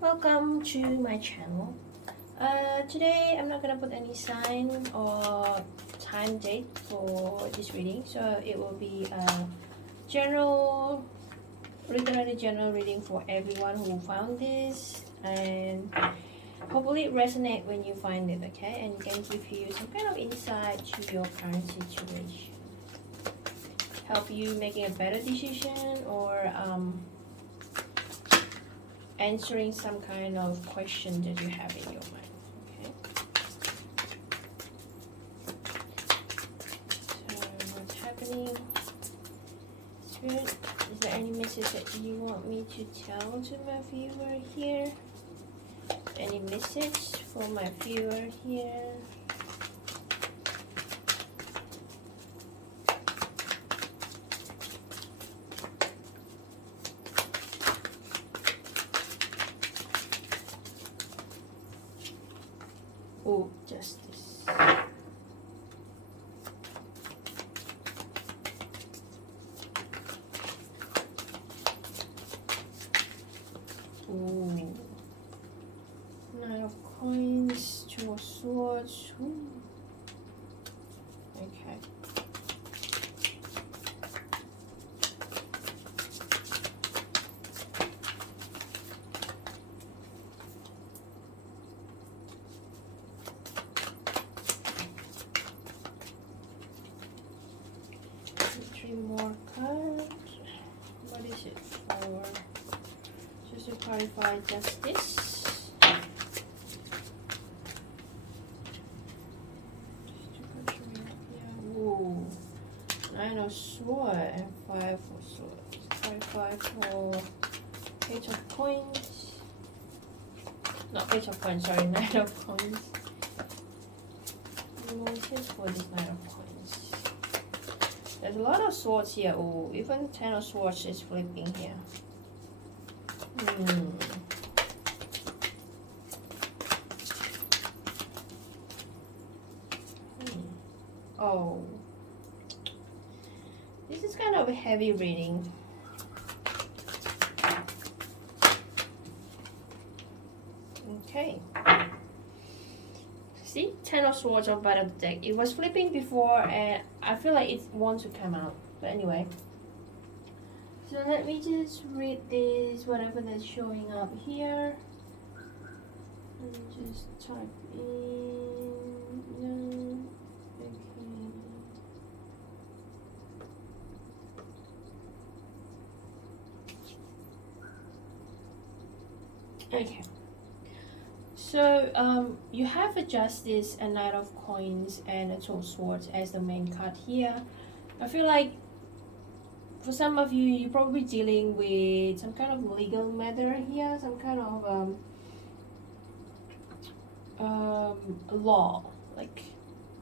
Welcome to my channel. Today I'm not gonna put any sign or time date for this reading, so it will be a general, literally general reading for everyone who found this, and hopefully it resonate when you find it, okay? And can give you some kind of insight to your current situation, help you making a better decision or answering some kind of question that you have in your mind. Okay. So what's happening? Spirit, is there any message that you want me to tell to my viewer here? Any message for my viewer here? Oh, justice. Ooh. Nine of coins, two of swords. Ooh. Okay. Three more cards. What is it for? Just to clarify justice. Ooh. Nine of swords and five of swords. Five for page of coins. Not page of coins, sorry, nine of coins. Emotions for this nine of coins. There's a lot of swords here. Oh, even ten of swords is flipping here. Oh, this is kind of a heavy reading. Okay. See, ten of swords on bottom of the deck. It was flipping before, and I feel like it wants to come out. But anyway. So let me just read this, whatever that's showing up here. And just type in. No. Okay. Okay. So you have a justice, a knight of coins, and a two of swords as the main card here. I feel like for some of you, you're probably dealing with some kind of legal matter here, some kind of law, like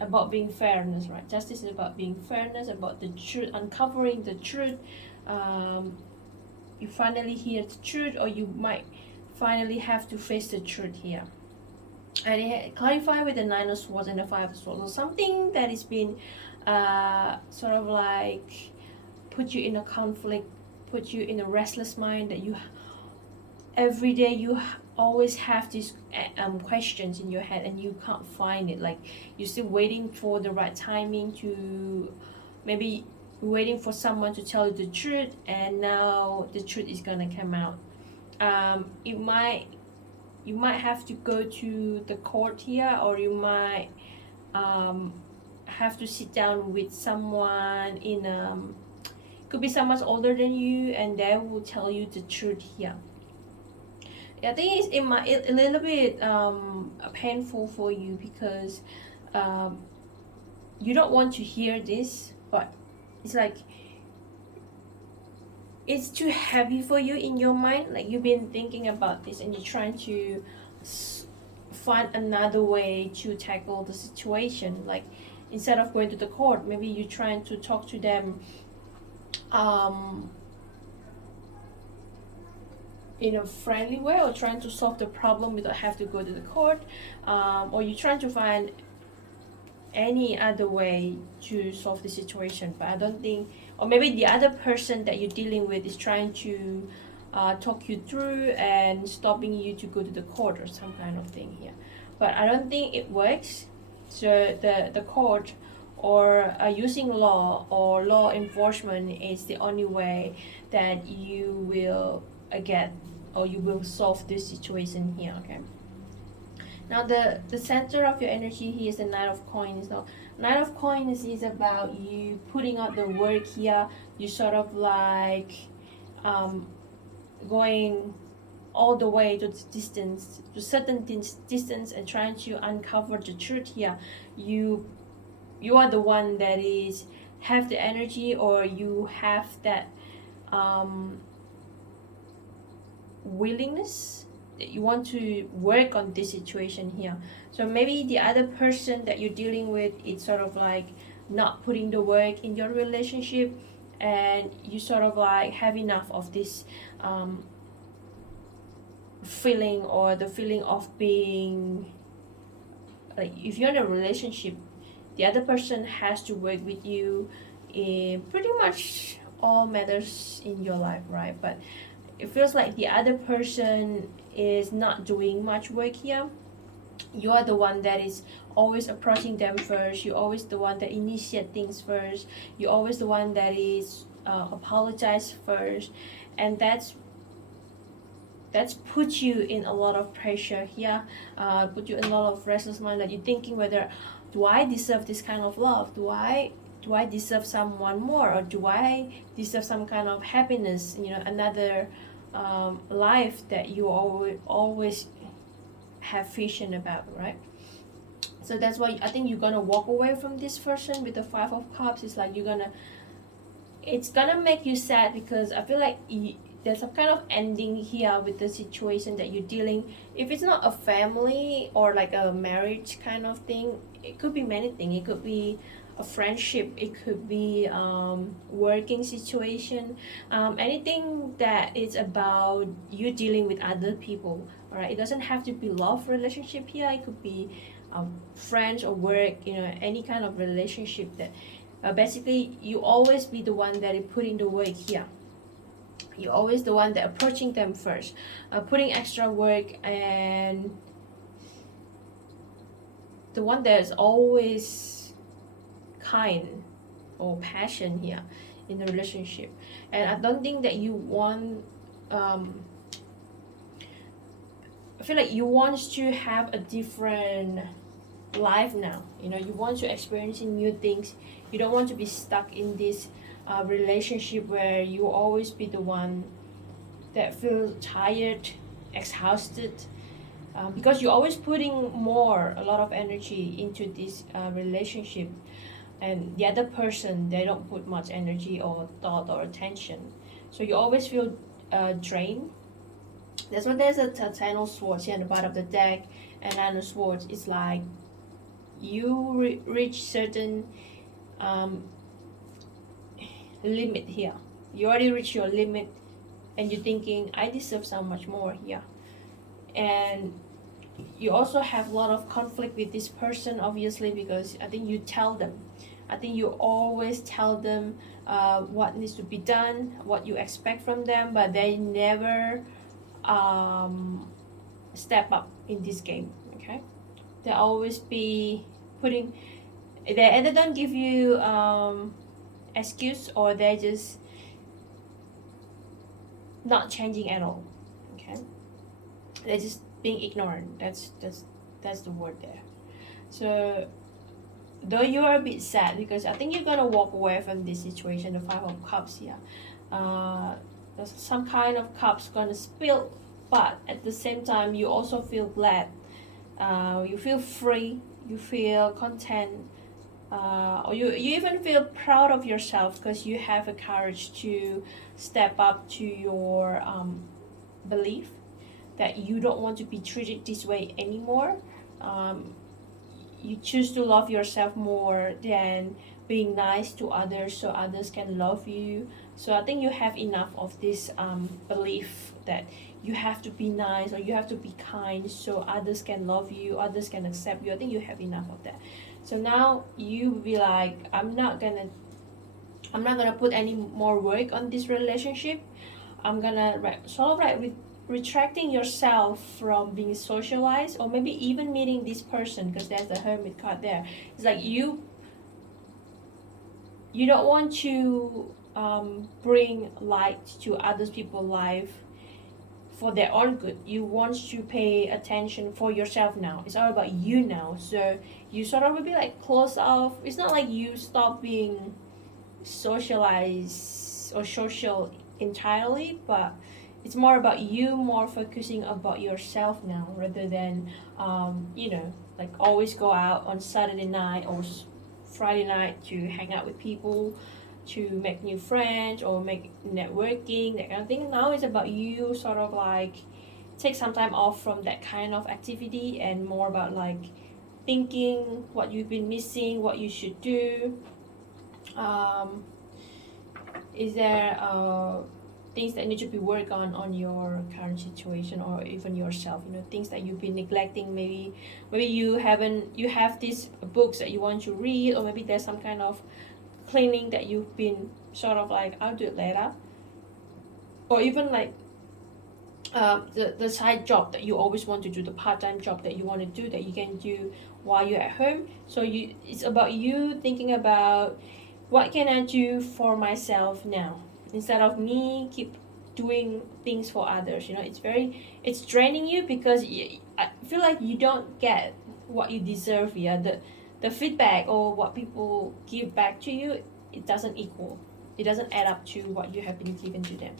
about being fairness, right? Justice is about being fairness, about the truth, uncovering the truth. You finally hear the truth, or you might finally have to face the truth here. And it clarify with the nine of swords and the five of swords. So something that has been sort of like put you in a conflict, put you in a restless mind, that you every day you always have these questions in your head and you can't find it. Like you're still waiting for the right timing, to maybe waiting for someone to tell you the truth, and now the truth is gonna come out. You might have to go to the court here, or you might have to sit down with someone in could be someone older than you, and they will tell you the truth here. I think it might a little bit painful for you, because you don't want to hear this, but it's like it's too heavy for you in your mind. Like you've been thinking about this and you're trying to find another way to tackle the situation. Like instead of going to the court, maybe you're trying to talk to them in a friendly way, or trying to solve the problem without have to go to the court, or you're trying to find any other way to solve the situation. But I don't think, or maybe the other person that you're dealing with is trying to talk you through and stopping you to go to the court or some kind of thing here. But I don't think it works. So the court or using law or law enforcement is the only way that you will get or you will solve this situation here. Okay, now the center of your energy here is the Knight of Coins. Now Knight of Coins is about you putting out the work here. You sort of like going all the way to the distance, to certain distance, and trying to uncover the truth here. You are the one that is have the energy, or you have that willingness that you want to work on this situation here. So maybe the other person that you're dealing with, it's sort of like not putting the work in your relationship, and you sort of like have enough of this feeling, or the feeling of being like, if you're in a relationship, the other person has to work with you in pretty much all matters in your life, right? But it feels like the other person is not doing much work here. You are the one that is always approaching them first. You're always the one that initiate things first. You're always the one that is apologize first, and that's put you in a lot of pressure here, put you in a lot of restless mind, that you're thinking whether, do I deserve this kind of love? Do I deserve someone more, or do I deserve some kind of happiness, another life that you always have vision about, right? So that's why I think you're gonna walk away from this person with the Five of Cups. It's like it's gonna make you sad, because I feel like there's some kind of ending here with the situation that you're dealing. If it's not a family or like a marriage kind of thing, it could be many things. It could be a friendship, it could be working situation, anything that is about you dealing with other people. All right, it doesn't have to be love relationship here. It could be friends or work, any kind of relationship that basically you always be the one that is putting the work here. You're always the one that approaching them first, putting extra work, and the one that is always kind or passion here in the relationship. And I don't think that you want I feel like you want to have a different life now. You want to experiencing new things. You don't want to be stuck in this relationship where you always be the one that feels tired, exhausted, because you're always putting a lot of energy into this relationship, and the other person, they don't put much energy or thought or attention, so you always feel drained. That's why there's a Ten of Swords here in the bottom of the deck, and Nine of Swords. It's like you reach certain limit here. You already reached your limit, and you're thinking, I deserve so much more here. And you also have a lot of conflict with this person, obviously, because I think you tell them. I think you always tell them what needs to be done, what you expect from them, but they never step up in this game. Okay, they always be putting. They either don't give you excuse, or they just not changing at all. Okay, they're just being ignorant. That's the word there. So though you are a bit sad, because I think you're gonna walk away from this situation, the Five of Cups here. There's some kind of cups gonna spill, but at the same time you also feel glad. You feel free, you feel content, or you even feel proud of yourself, because you have a courage to step up to your belief that you don't want to be treated this way anymore. You choose to love yourself more than being nice to others so others can love you. So I think you have enough of this belief that you have to be nice or you have to be kind so others can love you, others can accept you. I think you have enough of that. So now you be like, I'm not gonna put any more work on this relationship. I'm gonna sort of like retracting yourself from being socialized, or maybe even meeting this person, because there's the Hermit card there. It's like you don't want to bring light to others people's life for their own good. You want to pay attention for yourself now. It's all about you now. So you sort of will be like close off. It's not like you stop being socialized or social entirely, but it's more about you, more focusing about yourself now, rather than like always go out on Saturday night or Friday night to hang out with people, to make new friends or make networking, that kind of thing. Now it's about you sort of like take some time off from that kind of activity, and more about like thinking what you've been missing, what you should do. Is there things that need to be worked on your current situation, or even yourself, things that you've been neglecting. Maybe you have these books that you want to read, or maybe there's some kind of cleaning that you've been sort of like, I'll do it later, or even like the side job that you always want to do, the part-time job that you want to do that you can do while you're at home. So it's about you thinking about what can I do for myself now, instead of me keep doing things for others. It's draining you, because I feel like you don't get what you deserve. The feedback or what people give back to you, it doesn't add up to what you have been given to them.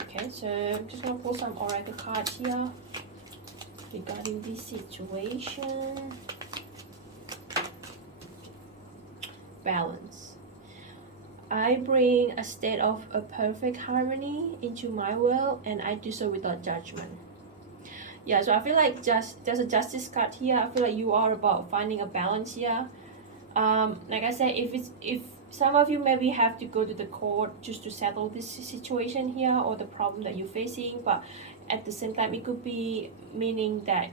Okay, so I'm just gonna pull some oracle cards here regarding this situation. Balance. I bring a state of a perfect harmony into my world, and I do so without judgment. Yeah, so I feel like there's a justice card here. I feel like you are about finding a balance here. Like I said, if some of you maybe have to go to the court just to settle this situation here, or the problem that you're facing, but at the same time it could be meaning that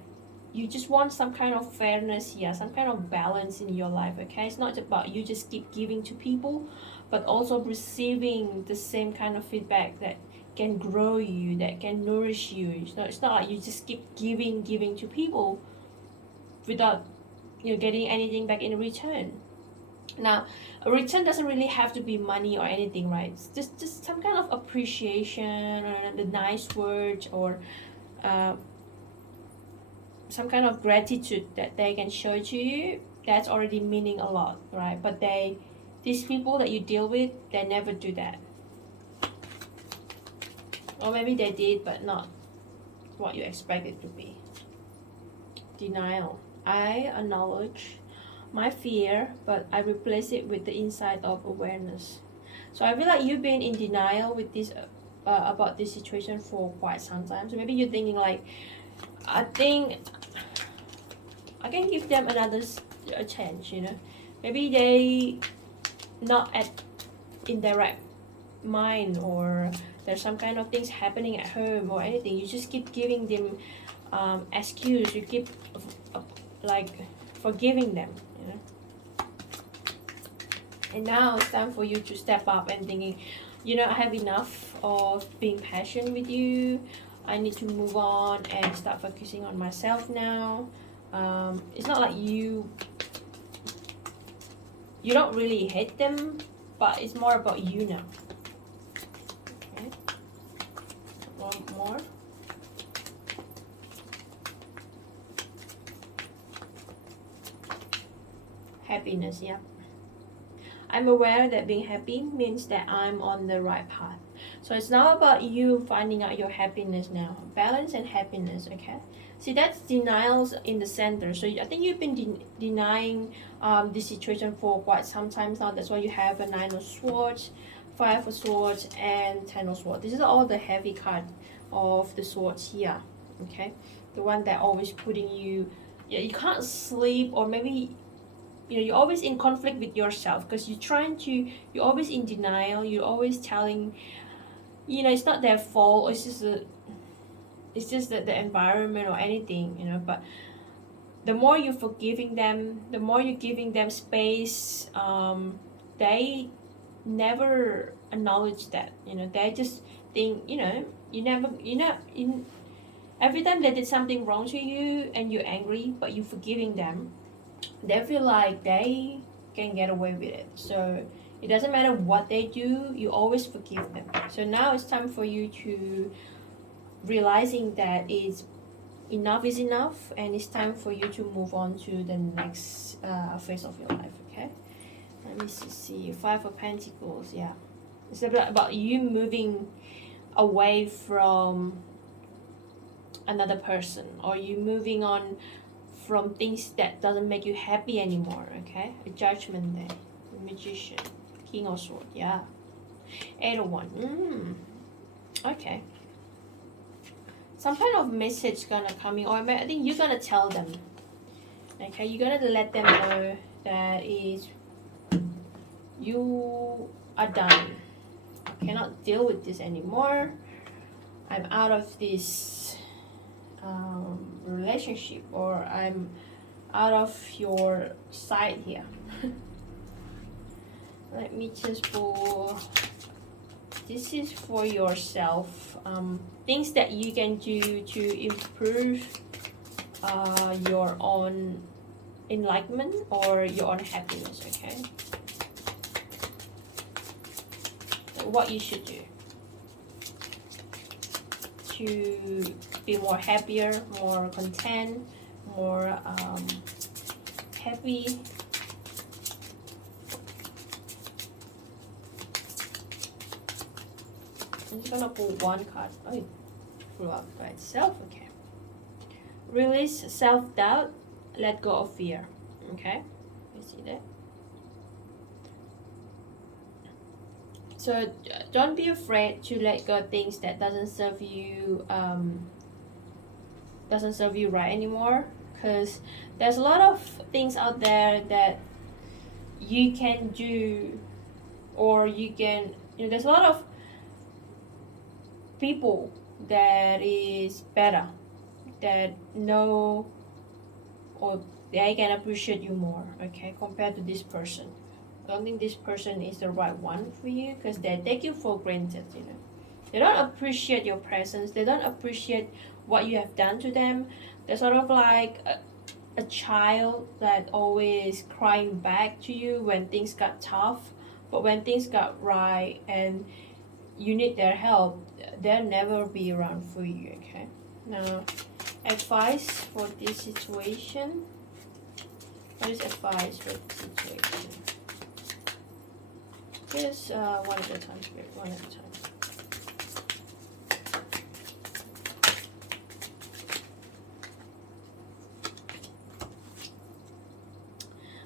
you just want some kind of fairness here, some kind of balance in your life. Okay, it's not about you just keep giving to people, but also receiving the same kind of feedback that can grow you, that can nourish you. It's not like you just keep giving to people without getting anything back in return. Now, a return doesn't really have to be money or anything, right? It's just some kind of appreciation, or the nice words, or uh, some kind of gratitude that they can show to you. That's already meaning a lot, right? But these people that you deal with, they never do that. Or maybe they did, but not what you expect it to be. Denial. I acknowledge my fear, but I replace it with the insight of awareness. So I feel like you've been in denial with this about this situation for quite some time. So maybe you're thinking like, I think I can give them a chance. Maybe they not in their right mind, or there's some kind of things happening at home or anything. You just keep giving them excuse. You keep like forgiving them. And now it's time for you to step up and thinking, I have enough of being patient with you. I need to move on and start focusing on myself now. It's not like you don't really hate them, but it's more about you now. Okay. One more. Happiness, yeah. I'm aware that being happy means that I'm on the right path. So it's now about you finding out your happiness now. Balance and happiness, okay? See, that's denials in the center. So I think you've been denying this situation for quite some time now. That's why you have a 9 of Swords, 5 of Swords, and 10 of Swords. This is all the heavy card of the Swords here, okay? The one that always putting you, you can't sleep, or maybe you're always in conflict with yourself, because you're always in denial. You're always telling, it's not their fault. It's just the environment or anything, but the more you're forgiving them, the more you're giving them space, they never acknowledge that. They just think, every time they did something wrong to you and you're angry, but you're forgiving them, they feel like they can get away with it. So it doesn't matter what they do, you always forgive them. So now it's time for you to realizing that it's enough is enough, and it's time for you to move on to the next phase of your life. Okay, let me see. Five of Pentacles. Yeah, it's about you moving away from another person, or you moving on from things that doesn't make you happy anymore. Okay, a Judgment Day, Magician, King of Swords. Yeah, Eight of Wands. Okay, some kind of message gonna coming, or I think you're gonna tell them. Okay, you're gonna let them know that is you are done. I cannot deal with this anymore. I'm out of this relationship, or I'm out of your side here. Let me just pull. This is for yourself. Things that you can do to improve your own enlightenment or your own happiness. Okay, so what you should do to be more happier, more content, more happy. I'm just gonna pull one card. Oh, it flew up by itself. Okay. Release self-doubt. Let go of fear. Okay. You see that? So don't be afraid to let go of things that doesn't serve you right anymore. Because there's a lot of things out there that you can do, or you can. There's a lot of people that is better, that know, or they can appreciate you more, okay, compared to this person. I don't think this person is the right one for you, because they take you for granted. They don't appreciate your presence. They don't appreciate what you have done to them. They're sort of like a child that always crying back to you when things got tough, but when things got right and you need their help, they'll never be around for you. Okay, now advice for this situation. What is advice for this situation? Just one at a time, Spirit, one at a time.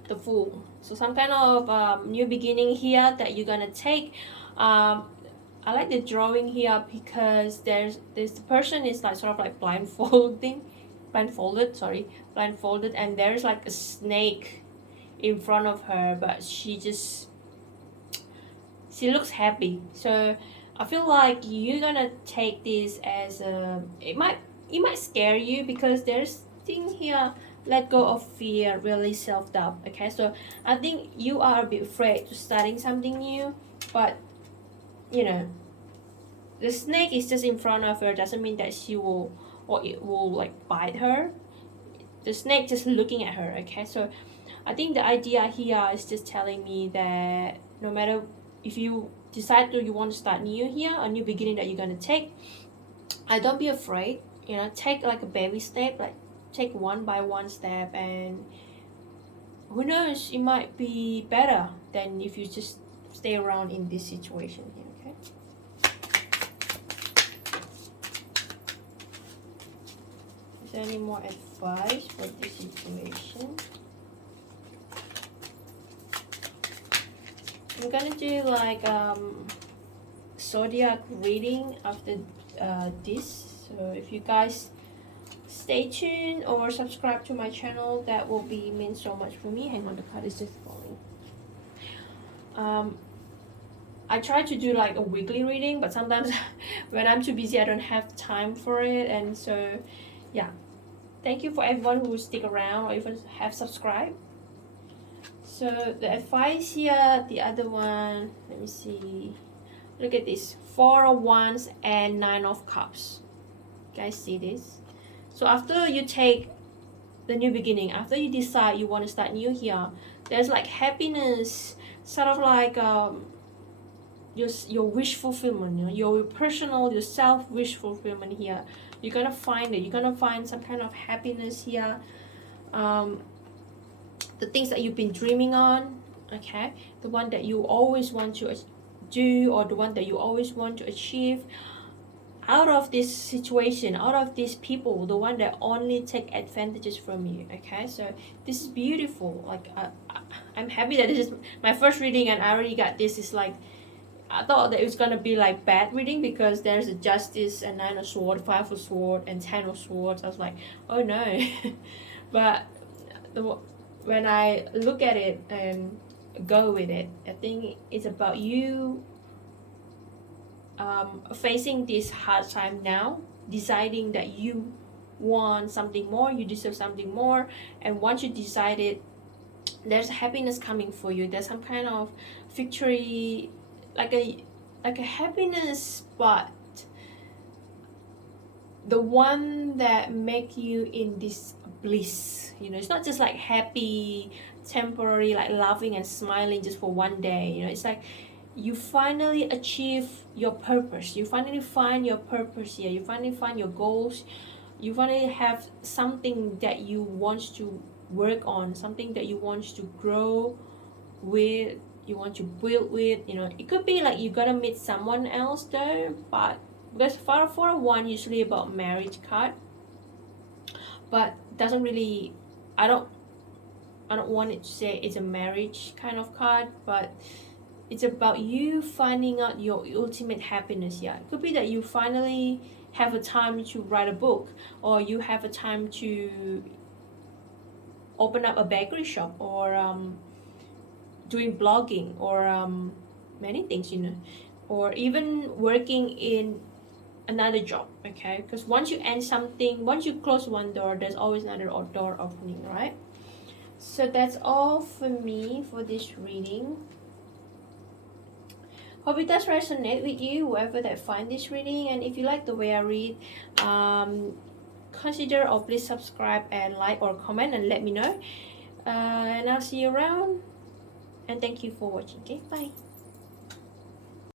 The Fool. So some kind of new beginning here that you're gonna take. I like the drawing here because there's the person is like sort of like blindfolded, and there's like a snake in front of her, but she looks happy. So I feel like you're gonna take this as it might scare you, because there's thing here. Let go of fear, really self-doubt. Okay, so I think you are a bit afraid to starting something new, but the snake is just in front of her, doesn't mean that she will, or it will like bite her. The snake just looking at her. Okay, so I think the idea here is just telling me that no matter if you decide you want to start new here, a new beginning that you're gonna take, don't be afraid. Take like a baby step, like take one by one step, and who knows, it might be better than if you just stay around in this situation here. Okay, is there any more advice for this situation? I'm gonna do like zodiac reading after this, so if you guys stay tuned or subscribe to my channel, that will mean so much for me. Hang on, the card is just falling. I try to do like a weekly reading, but sometimes when I'm too busy I don't have time for it, and so yeah, thank you for everyone who stick around or even have subscribed. So the advice here, the other one, let me see. Look at this, 4 of Wands and 9 of Cups. Guys, see this? So after you take the new beginning, after you decide you want to start new here, there's like happiness, sort of like your wish fulfillment, you know, your personal, your self wish fulfillment here. You're gonna find it. You're gonna find some kind of happiness here. The things that you've been dreaming on, okay, the one that you always want to do, or the one that you always want to achieve, out of this situation, out of these people, the one that only take advantages from you. Okay, so this is beautiful. Like I'm happy that this is my first reading and I already got this. Is like, I thought that it was gonna be like bad reading because there's a Justice and 9 of Swords, 5 of Swords, and 10 of Swords. I was like, oh no. But when I look at it and go with it, I think it's about you facing this hard time now, deciding that you want something more, you deserve something more, and once you decide it, there's happiness coming for you. There's some kind of victory, like a happiness, but the one that make you in this bliss. You know, it's not just like happy, temporary, like laughing and smiling just for one day. You know, it's like you finally achieve your purpose. You finally find your purpose here. You finally find your goals. You finally have something that you want to work on, something that you want to grow with, you want to build with. You know, it could be like you're gonna meet someone else there, but because for one usually about marriage card, but doesn't really, I don't want it to say it's a marriage kind of card, but it's about you finding out your ultimate happiness. Yeah, it could be that you finally have a time to write a book, or you have a time to open up a bakery shop, or doing blogging, or many things, you know, or even working in another job. Okay, because once you end something, once you close one door, there's always another door opening, right? So that's all for me for this reading. Hope it does resonate with you, whoever that find this reading. And if you like the way I read, consider or please subscribe and like or comment and let me know. And I'll see you around. And thank you for watching. Okay, bye.